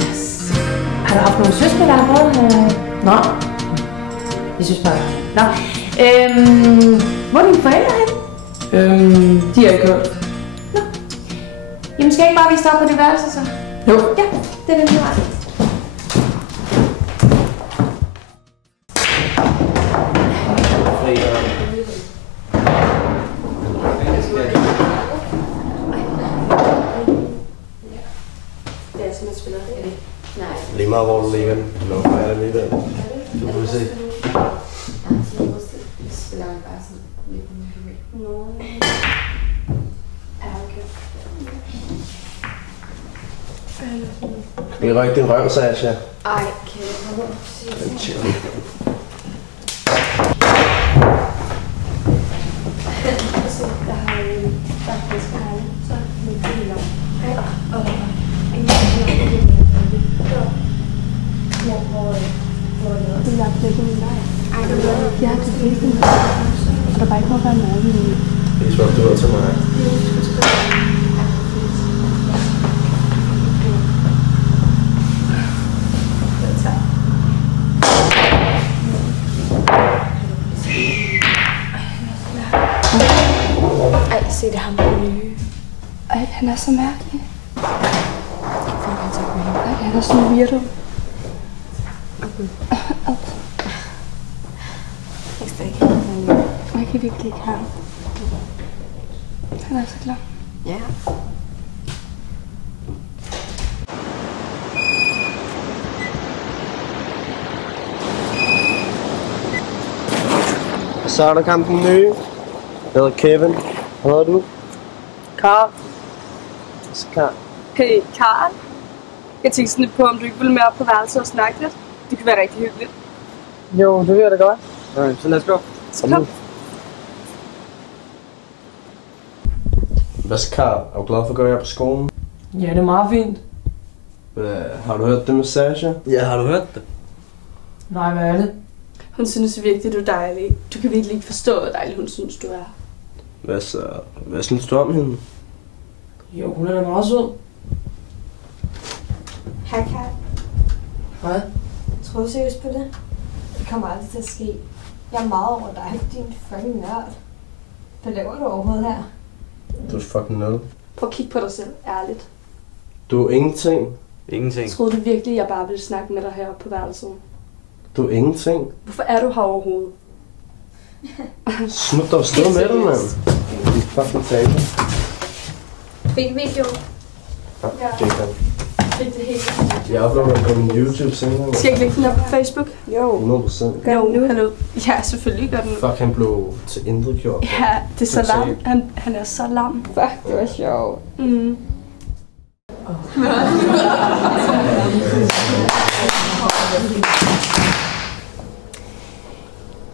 Yes. Har du haft nogle søskende, der har boet her? Nå. Jeg synes bare. Nå. Hvor er dine forældre henne? De er ikke hørt. Nå. Jamen skal jeg ikke bare vise dig op på det værelse så? Jo. Ja, det er den her vej. Lige meget hvor du ligger den. Nå, hvad er det med det? Du kan se. Det er rigtig en røv, Sasha. Ej, kære, hvor sige. Der har faktisk Karle, så med biler. Og en hvor det lagt lidt ud nej. Ej, det var jeg har til hvilken så der bare ikke må være noget i. Det er svært, du hører til mig. Ej, se det ham på nye. Ej, han er så mærkelig. Ej, han er sådan en weirdo. Jeg kan virkelig ikke have ham. Han er så glad. Ja. Så er der kampen nye. Jeg hedder Kevin. Hvad hedder du? Karl. Karl. Hey, Karl. Jeg tænkte sådan lidt på, om du ikke ville med op på værelset og snakke lidt. Det kunne være rigtig hyggeligt. Jo, det vil jeg da godt. Okay, så lad os gå. Så kom. Hvad så, Karl? Er du glad for at gå her på skolen? Ja, det er meget fint. Har du hørt det med Sasha? Ja, har du hørt det? Nej, hvad er det? Hun synes virkelig, du er dejlig. Du kan virkelig ikke forstå, hvor dejlig hun synes, du er. Hvad synes du om hende? Jo, hun er da meget sød. Hej, Karl. Hvad? Tror du seriøst på det? Det kommer aldrig til at ske. Jeg er meget over dig, din fucking nørd. Hvad laver du overhovedet her? Du er fucking nul. Prøv at kigge på dig selv, ærligt. Du er ingenting. Ingenting. Troede du virkelig, jeg bare ville snakke med dig heroppe på værelset? Du er ingenting. Hvorfor er du her overhovedet? Smut dig afsted med dig, mand. De fucking taber. Fik video. Ja, det kan. Fik det hele. Jeg uploader på min YouTube senere. Skal jeg ikke lægge den op på Facebook? Jo. 100%. Jo, hallo. Ja, selvfølgelig gør den. Fuck, han blev til intet gjort. Ja, det er så lam. Han er så lam. Fuck, det var sjovt. Mm.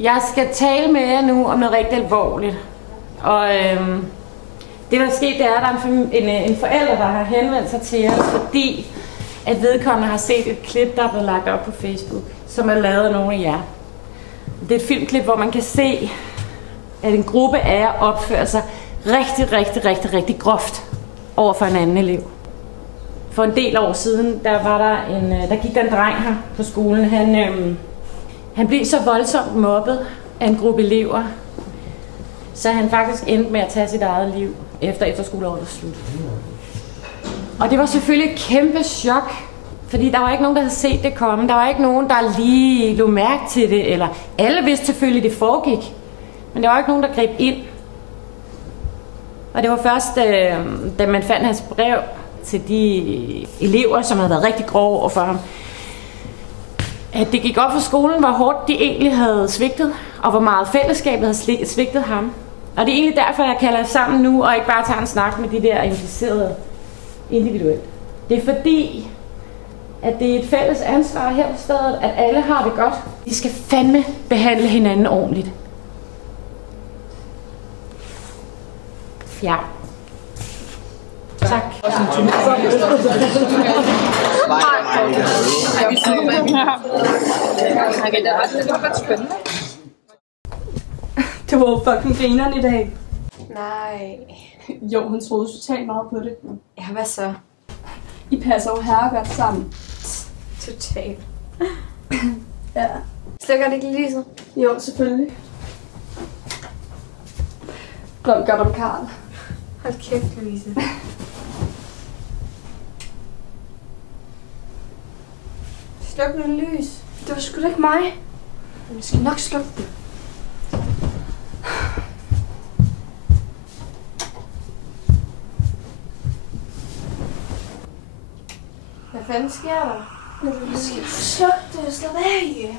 Jeg skal tale med jer nu om noget rigtig alvorligt. Og det der er sket, det er, at der er en forælder, der har henvendt sig til os, fordi at vedkommende har set et klip, der er blevet lagt op på Facebook, som er lavet af nogle af jer. Det er et filmklip, hvor man kan se, at en gruppe af jer opfører sig rigtig groft over for en anden elev. For en del år siden, der gik der en dreng her på skolen. Han blev så voldsomt mobbet af en gruppe elever, så han faktisk endte med at tage sit eget liv, efter efterskoleåret var slut. Og det var selvfølgelig et kæmpe chok, fordi der var ikke nogen, der havde set det komme. Der var ikke nogen, der lige lå mærke til det, eller alle vidste selvfølgelig, det foregik. Men der var ikke nogen, der greb ind. Og det var først, da man fandt hans brev til de elever, som havde været rigtig grove over for ham, at det gik op for skolen, hvor hårdt de egentlig havde svigtet, og hvor meget fællesskabet havde svigtet ham. Og det er egentlig derfor, jeg kalder sammen nu, og ikke bare tager en snak med de der implicerede individuelt. Det er fordi, at det er et fælles ansvar her på stedet, at alle har det godt. De skal fandme behandle hinanden ordentligt. Ja. Tak. Det var jo fucking grineren i dag. Nej. Jo, han troede totalt meget på det. Ja, hvad så? I passer jo herregodt sammen. Totalt. Ja. Slukker det ikke lyset? Jo, selvfølgelig. Drøm godt om Karl. Hold kæft, Louise. Sluk nu det lys. Det var sgu da ikke mig. Jeg skal nok slukke det. Hvad fanden sker der? Jeg skal slukke det, slå af.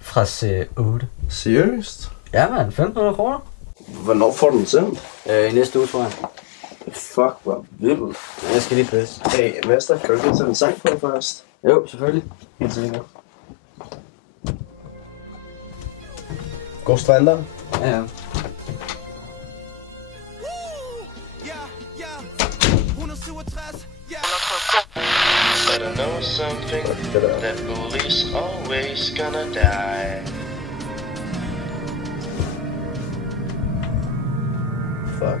Fra C8. Seriøst? Ja, man. 500 kroner. Hvornår får du den sendt? I næste uge, tror jeg. Fuck, hvor vildt. Jeg skal lige pisse. Hey, Mester, kan du lige tage en sang på dig først? Jo, selvfølgelig. Helt sikkert. God standard. Ja. But I know something, that bully's always gonna die. Fuck.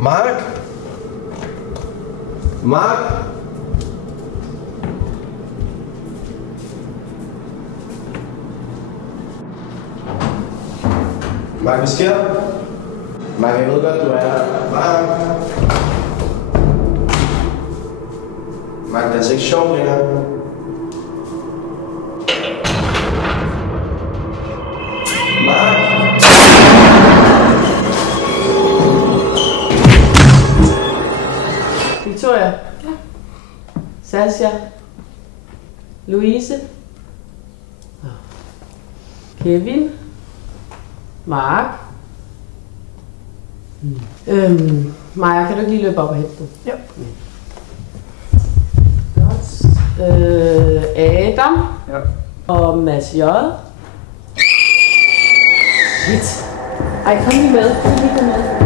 Mark? Mark? Mark, hvad sker der? Mark, jeg ved godt, du er her. Mark? Mark, det er altså ikke sjovt længere. Mark? Victoria. Ja. Sasha. Louise. Kevin. Mark. Maja, kan du ikke lige løbe op og hente den? Jo. Godt. Adam. Ja. Og Mads J. Shit. Ej, kom lige med. Kom lige med.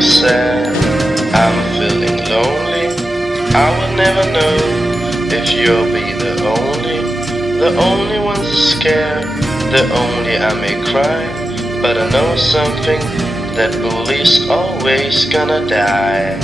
Sad, I'm feeling lonely. I will never know if you'll be the only ones scared, the only I may cry. But I know something, that bully's always gonna die.